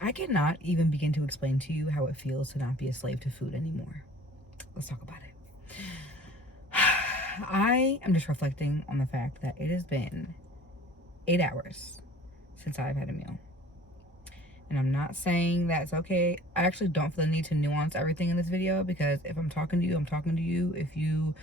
I cannot even begin to explain to you how it feels to not be a slave to food anymore. Let's talk about it. I am just reflecting on the fact that it has been 8 hours since I've had a meal. And I'm not saying that's okay. I actually don't feel the need to nuance everything in this video, because if I'm talking to you, I'm talking to you. If you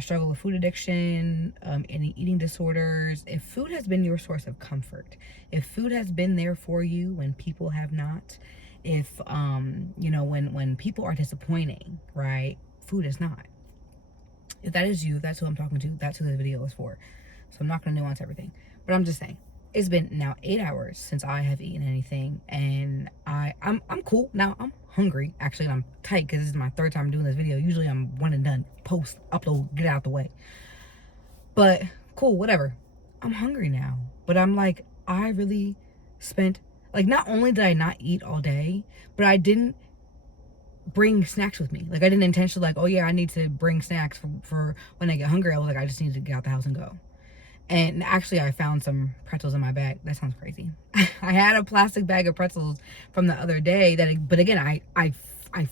struggle with food addiction, any eating disorders, if food has been your source of comfort, if food has been there for you when people have not, if when people are disappointing, right, food is not. If that is you, if that's who I'm talking to, that's who this video is for. So I'm not going to nuance everything, but I'm just saying it's been now 8 hours since I have eaten anything, and I'm cool now. I'm hungry actually, and I'm tight because this is my third time doing this video. Usually I'm one and done, post, upload, get out the way. But cool, whatever. I'm hungry now, but I'm like, I really spent, like, not only did I not eat all day, but I didn't bring snacks with me. Like, I didn't intentionally, like, oh yeah, I need to bring snacks for when I get hungry. I was like, I just need to get out the house and go. And actually, I found some pretzels in my bag. That sounds crazy. I had a plastic bag of pretzels from the other day but again, I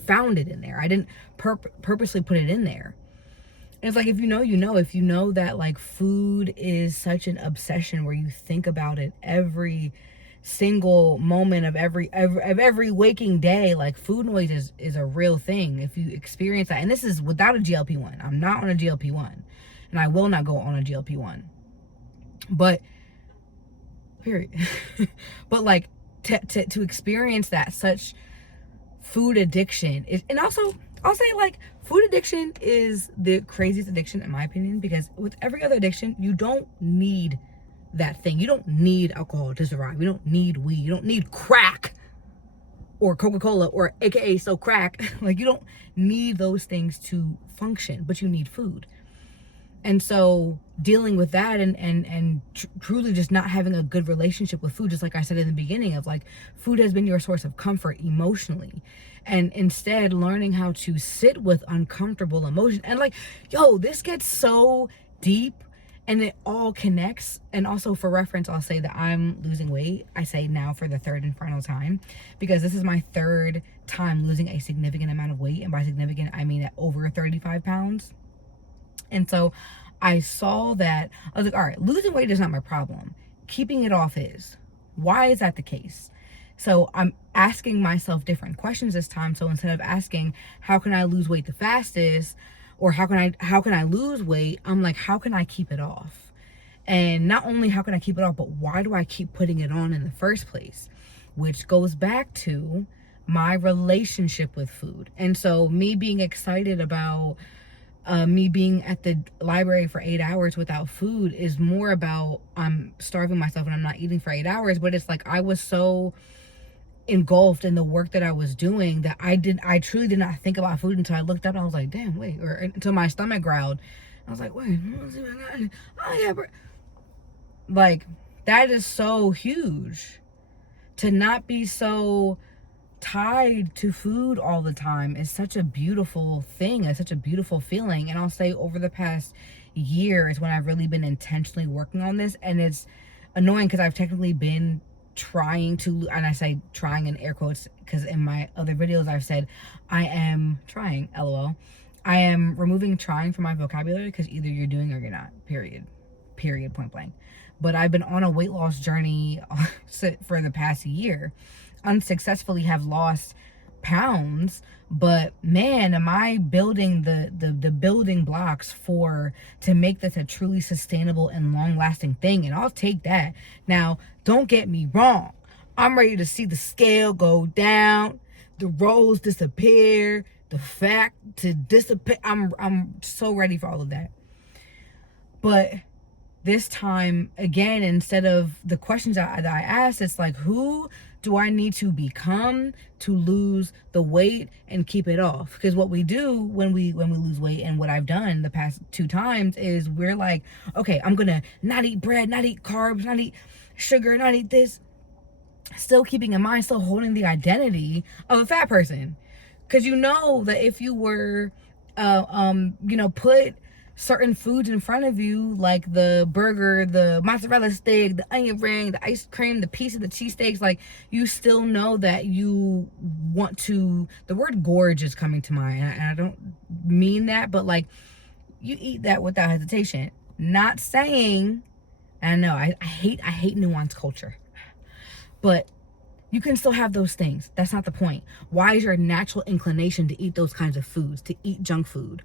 found it in there. I didn't purposely put it in there. And it's like, if you know, you know. If you know that, like, food is such an obsession where you think about it every single moment of every waking day, like, food noise is a real thing. If you experience that, and this is without a GLP-1. I'm not on a GLP-1, and I will not go on a GLP-1. But period. But like, to experience that such food addiction is, and also I'll say, like, food addiction is the craziest addiction in my opinion, because with every other addiction, you don't need that thing. You don't need alcohol to survive. You don't need weed. You don't need crack or Coca-Cola or AKA so crack. Like, you don't need those things to function, but you need food. And so dealing with that and truly just not having a good relationship with food, just like I said in the beginning, of like, food has been your source of comfort emotionally, and instead learning how to sit with uncomfortable emotion. And like, yo, this gets so deep and it all connects. And also, for reference, I'll say that I'm losing weight. I say now for the third and final time, because this is my third time losing a significant amount of weight. And by significant, I mean at over 35 pounds. And so I saw that. I was like, all right, losing weight is not my problem. Keeping it off is. Why is that the case? So I'm asking myself different questions this time. So instead of asking, how can I lose weight the fastest? Or how can I lose weight? I'm like, how can I keep it off? And not only how can I keep it off, but why do I keep putting it on in the first place? Which goes back to my relationship with food. And so me being excited about me being at the library for 8 hours without food is more about, I'm starving myself and I'm not eating for 8 hours. But it's like, I was so engulfed in the work that I was doing that I truly did not think about food until I looked up and I was like, damn, wait, or until my stomach growled. I was like, wait, oh yeah, bro. Like, that is so huge, to not be so tied to food all the time is such a beautiful thing. It's such a beautiful feeling. And I'll say, over the past year is when I've really been intentionally working on this. And it's annoying because I've technically been trying to, and I say trying in air quotes because in my other videos I've said I am trying, lol. I am removing trying from my vocabulary, because either you're doing or you're not, period, point blank. But I've been on a weight loss journey for the past year, unsuccessfully have lost pounds. But man, am I building the building blocks to make this a truly sustainable and long-lasting thing. And I'll take that. Now, don't get me wrong, I'm ready to see the scale go down, the rolls disappear, the fat to disappear. I'm so ready for all of that. But this time, again, instead of the questions that I asked, it's like, who do I need to become to lose the weight and keep it off? Because what we do when we lose weight, and what I've done the past 2 times, is we're like, okay, I'm gonna not eat bread, not eat carbs, not eat sugar, not eat this, still keeping in mind, still holding the identity of a fat person. Because you know that if you were put certain foods in front of you, like the burger, the mozzarella stick, the onion ring, the ice cream, the piece of the cheesesteaks, like you still know that you want to, the word gorge is coming to mind, and I don't mean that, but like you eat that without hesitation. Not saying, and I know I hate nuanced culture, but you can still have those things. That's not the point. Why is your natural inclination to eat those kinds of foods, to eat junk food,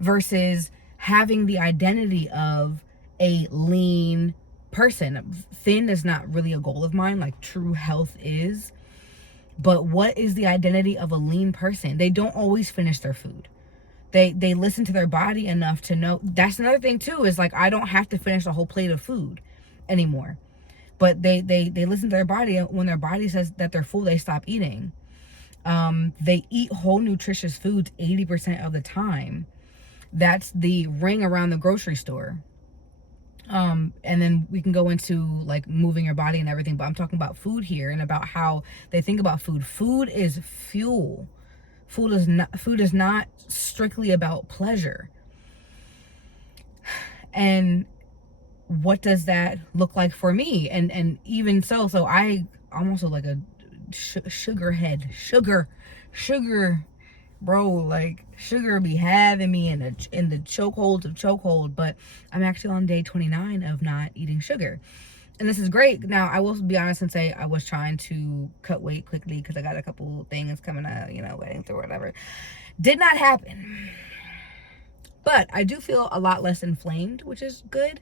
versus having the identity of a lean person? Thin is not really a goal of mine, like true health is. But what is the identity of a lean person? They don't always finish their food. They listen to their body enough to know. That's another thing too, is like I don't have to finish a whole plate of food anymore. But they listen to their body. When their body says that they're full, they stop eating. They eat whole nutritious foods 80% of the time. That's the ring around the grocery store. And then we can go into like moving your body and everything, but I'm talking about food here and about how they think about food. Food is fuel. Food is not strictly about pleasure. And what does that look like for me? And even so I'm also like a sugar bro. Like sugar be having me in the chokehold of chokehold. But I'm actually on day 29 of not eating sugar, and this is great. Now I will be honest and say I was trying to cut weight quickly because I got a couple things coming up, wedding through whatever. Did not happen, but I do feel a lot less inflamed, which is good.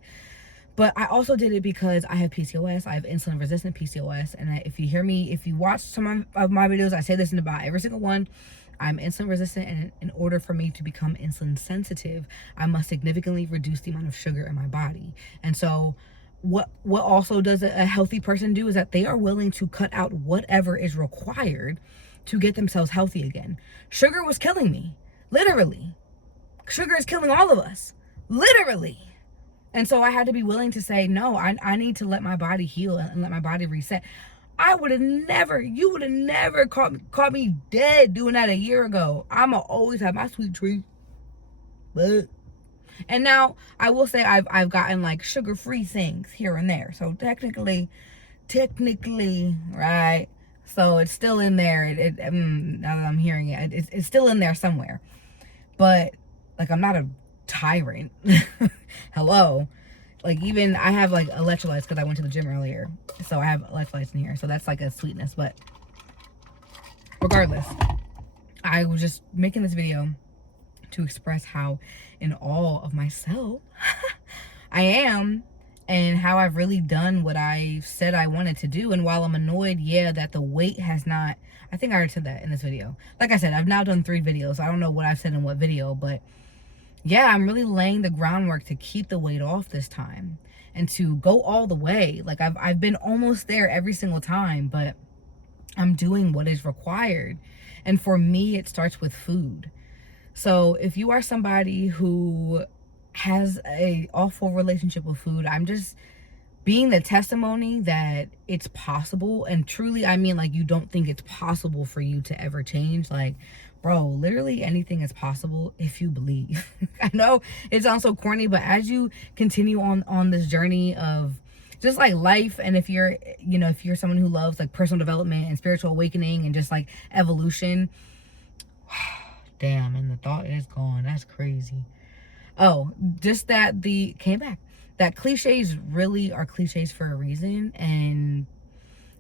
But I also did it because I have PCOS. I have insulin resistant PCOS. And if you watch some of my videos, I say this in about every single one. I'm insulin resistant, and in order for me to become insulin sensitive, I must significantly reduce the amount of sugar in my body. And so what also does a healthy person do is that they are willing to cut out whatever is required to get themselves healthy again. Sugar was killing me, literally. Sugar is killing all of us, literally. And so I had to be willing to say, no, I need to let my body heal and let my body reset. You would have never caught me dead doing that a year ago. I'ma always have my sweet treat. And now I will say I've gotten like sugar-free things here and there. So technically, right? So it's still in there. Now that I'm hearing it, it's still in there somewhere. But like, I'm not a tyrant. Hello. Like, even I have like electrolytes because I went to the gym earlier, so I have electrolytes in here, so that's like a sweetness. But regardless, I was just making this video to express how in awe of myself I am, and how I've really done what I said I wanted to do. And while I'm annoyed, that the weight has not, I think I already said that in this video. Like I said, I've now done 3 videos. I don't know what I've said in what video, but yeah, I'm really laying the groundwork to keep the weight off this time and to go all the way. Like I've been almost there every single time, but I'm doing what is required. And for me, it starts with food. So if you are somebody who has a awful relationship with food, I'm just being the testimony that it's possible. And truly, I mean, like, you don't think it's possible for you to ever change. Like, bro, literally anything is possible if you believe. I know it sounds so corny, but as you continue on this journey of just like life, and if you're someone who loves like personal development and spiritual awakening and just like evolution, damn, and the thought is gone. That's crazy. Oh, just that that cliches really are cliches for a reason. And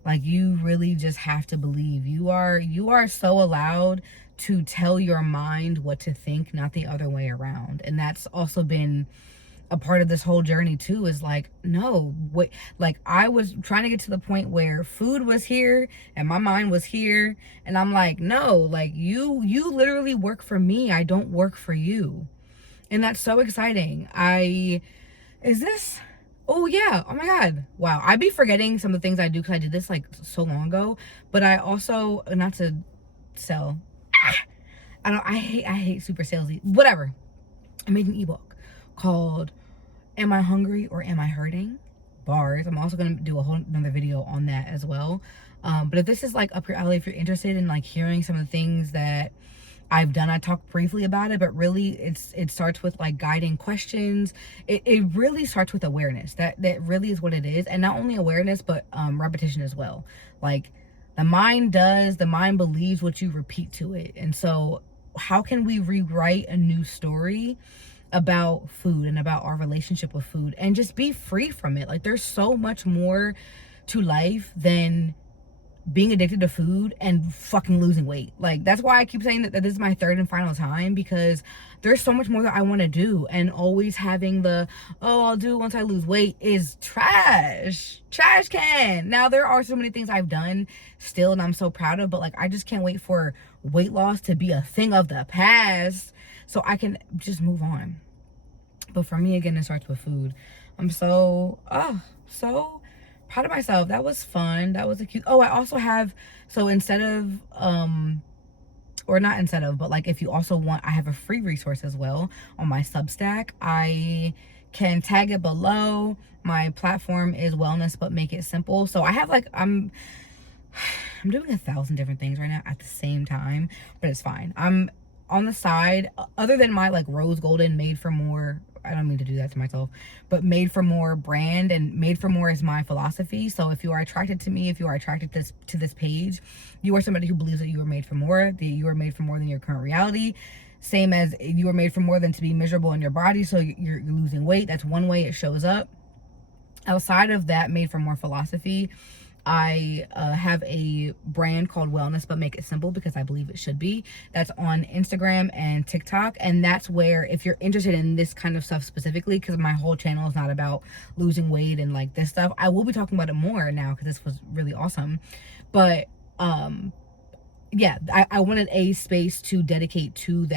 like, you really just have to believe. You are so allowed to tell your mind what to think, not the other way around. And that's also been a part of this whole journey too, is like, no, wait, like I was trying to get to the point where food was here and my mind was here, and I'm like, no, like you literally work for me. I don't work for you. And that's so exciting. Oh yeah, oh my God, wow. I'd be forgetting some of the things I do because I did this like so long ago. But I also, not to sell, I hate super salesy, whatever. I made an ebook called Am I Hungry or Am I Hurting? Bars. I'm also going to do a whole another video on that as well. But if this is like up your alley, if you're interested in like hearing some of the things that I talked briefly about it, but really it starts with like guiding questions. It really starts with awareness. That really is what it is. And not only awareness, but repetition as well. Like the mind believes what you repeat to it. And so how can we rewrite a new story about food and about our relationship with food and just be free from it? Like there's so much more to life than being addicted to food and fucking losing weight. Like that's why I keep saying that this is my third and final time, because there's so much more that I want to do, and always having the, oh, I'll do it once I lose weight is trash can. Now there are so many things I've done still and I'm so proud of, but like I just can't wait for weight loss to be a thing of the past so I can just move on. But for me, again, it starts with food. I'm so proud of myself. That was fun. That was a cute. Oh, I also have, so instead of or not instead of, but like if you also want, I have a free resource as well on my Substack. I can tag it below. My platform is Wellness But Make It Simple. So I have like, I'm doing 1,000 different things right now at the same time, but it's fine. I'm on the side, other than my like rose golden Made for More, I don't mean to do that to myself, but Made for More brand, and Made for More is my philosophy. So if you are attracted to me, if you are attracted to this page, you are somebody who believes that you were made for more, that you are made for more than your current reality. Same as you were made for more than to be miserable in your body, so you're losing weight. That's one way it shows up. Outside of that Made for More philosophy, I have a brand called Wellness But Make It Simple, because I believe it should be. That's on Instagram and TikTok. And that's where, if you're interested in this kind of stuff specifically, because my whole channel is not about losing weight and like this stuff, I will be talking about it more now because this was really awesome. But yeah, I wanted a space to dedicate to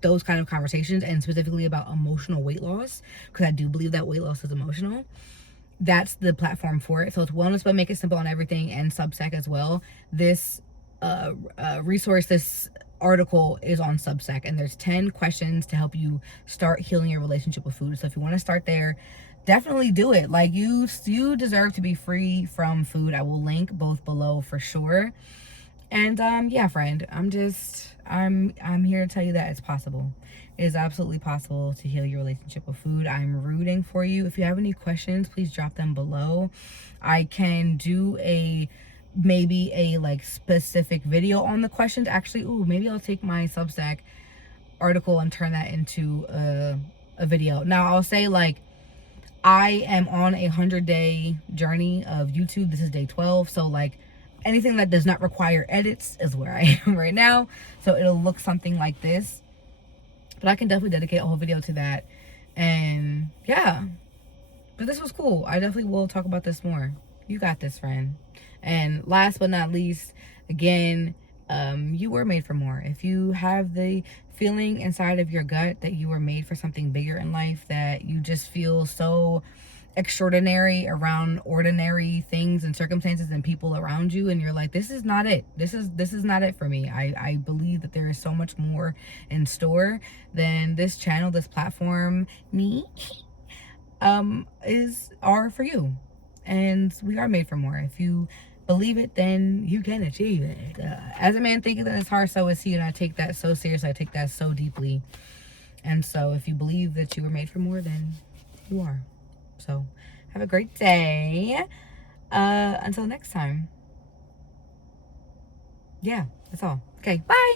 those kind of conversations, and specifically about emotional weight loss, because I do believe that weight loss is emotional. That's the platform for it. So it's Wellness But Make It Simple on everything, and Substack as well. This resource, this article is on Substack, and there's 10 questions to help you start healing your relationship with food. So if you want to start there, definitely do it. Like you deserve to be free from food. I will link both below for sure. And yeah, friend, I'm here to tell you that it's possible. It is absolutely possible to heal your relationship with food. I'm rooting for you. If you have any questions, please drop them below. I can do maybe a like specific video on the questions. Actually, maybe I'll take my Substack article and turn that into a video. Now I'll say, like, I am on a 100-day journey of YouTube. This is day 12. So like anything that does not require edits is where I am right now. So it'll look something like this. But I can definitely dedicate a whole video to that. And yeah, but this was cool. I definitely will talk about this more. You got this, friend. And last but not least, again, you were made for more. If you have the feeling inside of your gut that you were made for something bigger in life, that you just feel so extraordinary around ordinary things and circumstances and people around you, and you're like, this is not it, this is not it for me. I believe that there is so much more in store than this channel, this platform, me are for you. And we are made for more. If you believe it, then you can achieve it. As a man thinketh in his heart, so is he. And I take that so seriously. I take that so deeply. And so if you believe that you were made for more, then you are. So have a great day. Until next time. Yeah, that's all. Okay, bye.